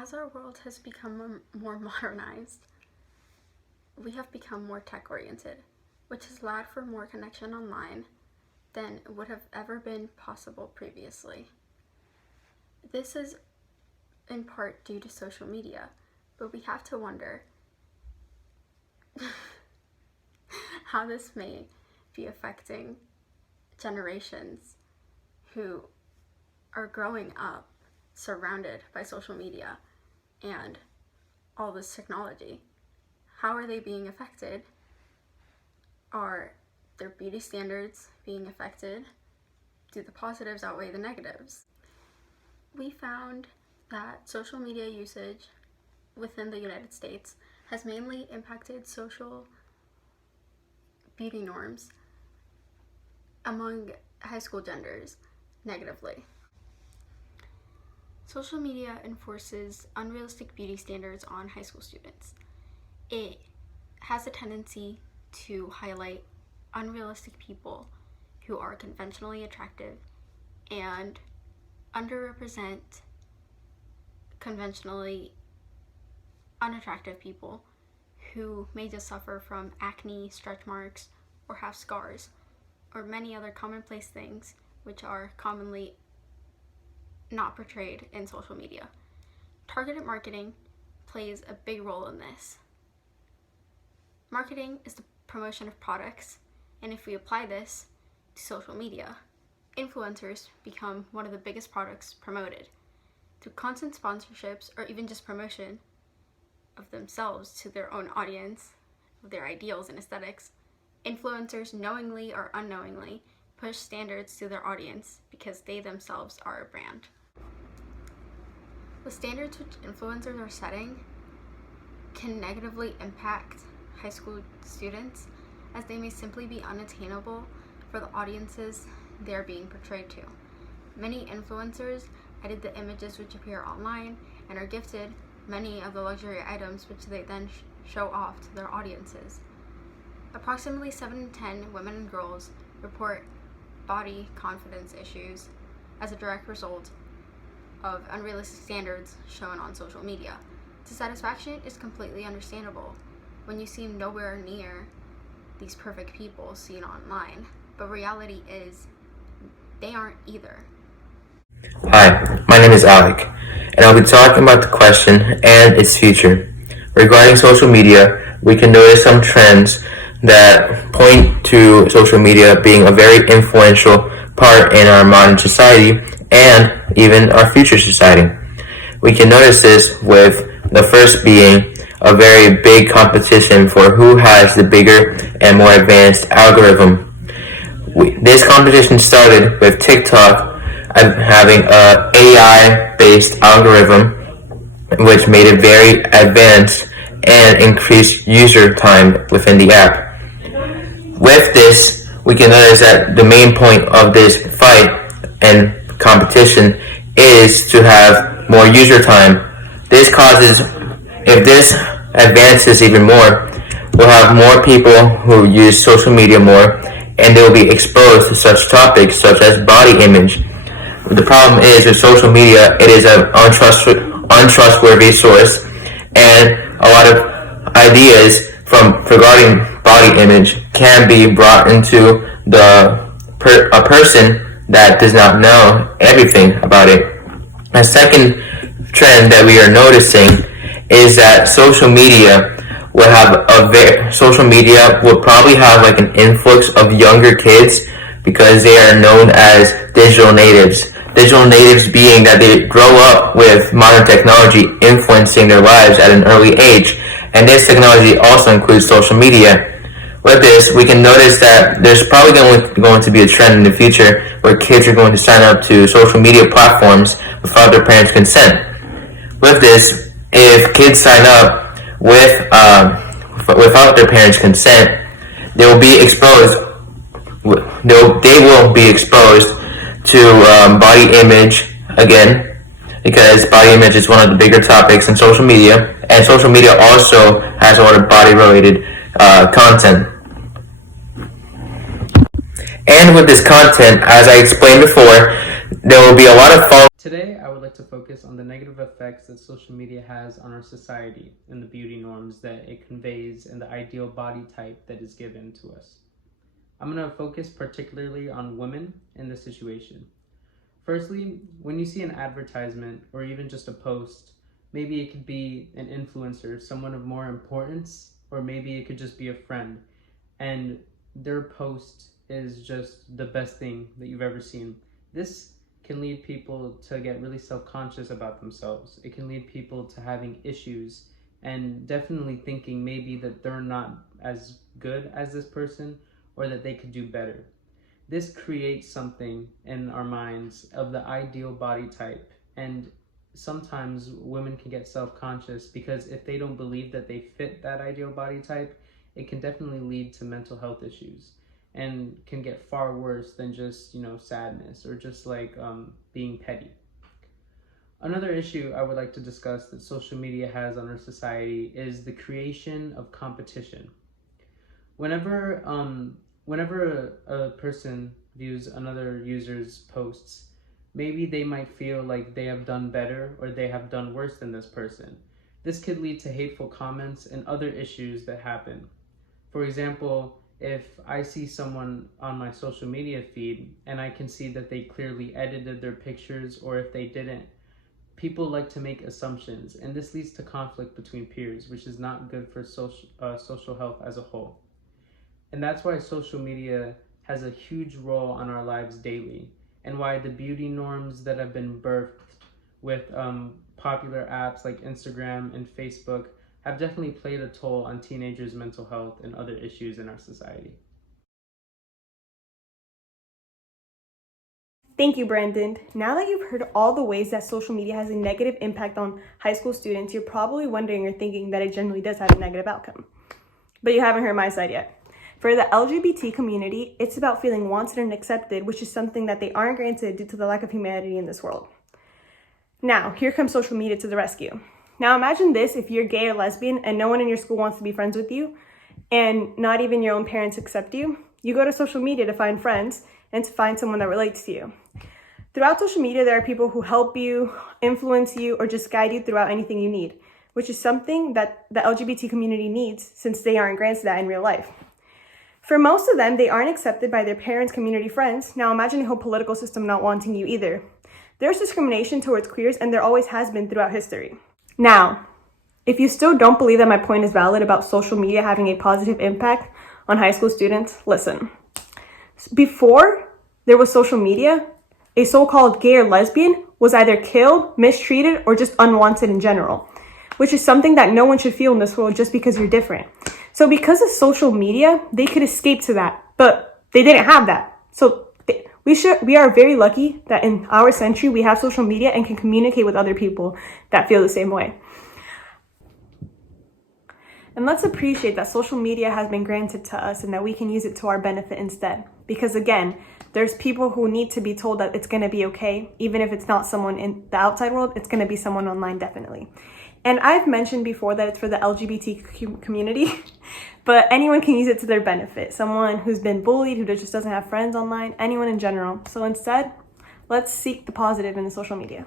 As our world has become more modernized, we have become more tech-oriented, which has allowed for more connection online than would have ever been possible previously. This is in part due to social media, but we have to wonder how this may be affecting generations who are growing up surrounded by social media and all this technology. How are they being affected? Are their beauty standards being affected? Do the positives outweigh the negatives? We found that social media usage within the United States has mainly impacted social beauty norms among high school genders negatively. Social media enforces unrealistic beauty standards on high school students. It has a tendency to highlight unrealistic people who are conventionally attractive and underrepresent conventionally unattractive people who may just suffer from acne, stretch marks, or have scars, or many other commonplace things which are commonly not portrayed in social media. Targeted marketing plays a big role in this. Marketing is the promotion of products, and if we apply this to social media, influencers become one of the biggest products promoted. Through constant sponsorships or even just promotion of themselves to their own audience, of their ideals and aesthetics, influencers knowingly or unknowingly push standards to their audience because they themselves are a brand. The standards which influencers are setting can negatively impact high school students, as they may simply be unattainable for the audiences they are being portrayed to. Many influencers edit the images which appear online and are gifted many of the luxury items which they then show off to their audiences. Approximately 7 in 10 women and girls report body confidence issues as a direct result of unrealistic standards shown on social media. Dissatisfaction is completely understandable when you seem nowhere near these perfect people seen online, but reality is they aren't either. Hi, my name is Alec, and I'll be talking about the question and its future. Regarding social media, we can notice some trends that point to social media being a very influential part in our modern society and even our future society. We can notice this with the first being a very big competition for who has the bigger and more advanced algorithm. This competition started with TikTok having a AI-based algorithm which made it very advanced and increased user time within the app. With this, we can notice that the main point of this fight and competition is to have more user time. This causes, if this advances even more, we'll have more people who use social media more, and they will be exposed to such topics such as body image. The problem is with social media, it is an untrustworthy source, and a lot of ideas regarding body image can be brought into a person that does not know everything about it. A second trend that we are noticing is that social media will probably have like an influx of younger kids because they are known as digital natives. Digital natives being that they grow up with modern technology influencing their lives at an early age, and this technology also includes social media. With this, we can notice that there's probably going to be a trend in the future where kids are going to sign up to social media platforms without their parents' consent. With this, if kids sign up without their parents' consent, they will be exposed to body image again, because body image is one of the bigger topics in social media, and social media also has a lot of body-related content. And with this content, as I explained before, there will be a lot of Today, I would like to focus on the negative effects that social media has on our society and the beauty norms that it conveys and the ideal body type that is given to us. I'm going to focus particularly on women in this situation. Firstly, when you see an advertisement or even just a post, maybe it could be an influencer, someone of more importance, or maybe it could just be a friend, and their post is just the best thing that you've ever seen. This can lead people to get really self-conscious about themselves. It can lead people to having issues and definitely thinking maybe that they're not as good as this person or that they could do better. This creates something in our minds of the ideal body type, and sometimes women can get self-conscious because if they don't believe that they fit that ideal body type, it can definitely lead to mental health issues and can get far worse than just, sadness or just like being petty. Another issue I would like to discuss that social media has on our society is the creation of competition. Whenever a person views another user's posts, maybe they might feel like they have done better or they have done worse than this person. This could lead to hateful comments and other issues that happen. For example, if I see someone on my social media feed and I can see that they clearly edited their pictures, or if they didn't, people like to make assumptions, and this leads to conflict between peers, which is not good for social health as a whole. And that's why social media has a huge role on our lives daily, and why the beauty norms that have been birthed with popular apps like Instagram and Facebook have definitely played a toll on teenagers' mental health and other issues in our society. Thank you, Brandon. Now that you've heard all the ways that social media has a negative impact on high school students, you're probably wondering or thinking that it generally does have a negative outcome. But you haven't heard my side yet. For the LGBT community, it's about feeling wanted and accepted, which is something that they aren't granted due to the lack of humanity in this world. Now, here comes social media to the rescue. Now imagine this: if you're gay or lesbian and no one in your school wants to be friends with you, and not even your own parents accept you, you go to social media to find friends and to find someone that relates to you. Throughout social media, there are people who help you, influence you, or just guide you throughout anything you need, which is something that the LGBT community needs since they aren't granted that in real life. For most of them, they aren't accepted by their parents, community, friends. Now imagine the whole political system not wanting you either. There's discrimination towards queers, and there always has been throughout history. Now, if you still don't believe that my point is valid about social media having a positive impact on high school students, listen. Before there was social media, a so-called gay or lesbian was either killed, mistreated, or just unwanted in general, which is something that no one should feel in this world just because you're different. So because of social media, they could escape to that, but they didn't have that. So we are very lucky that in our century, we have social media and can communicate with other people that feel the same way. And let's appreciate that social media has been granted to us and that we can use it to our benefit instead. Because again, there's people who need to be told that it's going to be okay. Even if it's not someone in the outside world, it's going to be someone online, definitely. And I've mentioned before that it's for the LGBT community, but anyone can use it to their benefit. Someone who's been bullied, who just doesn't have friends online, anyone in general. So instead, let's seek the positive in the social media.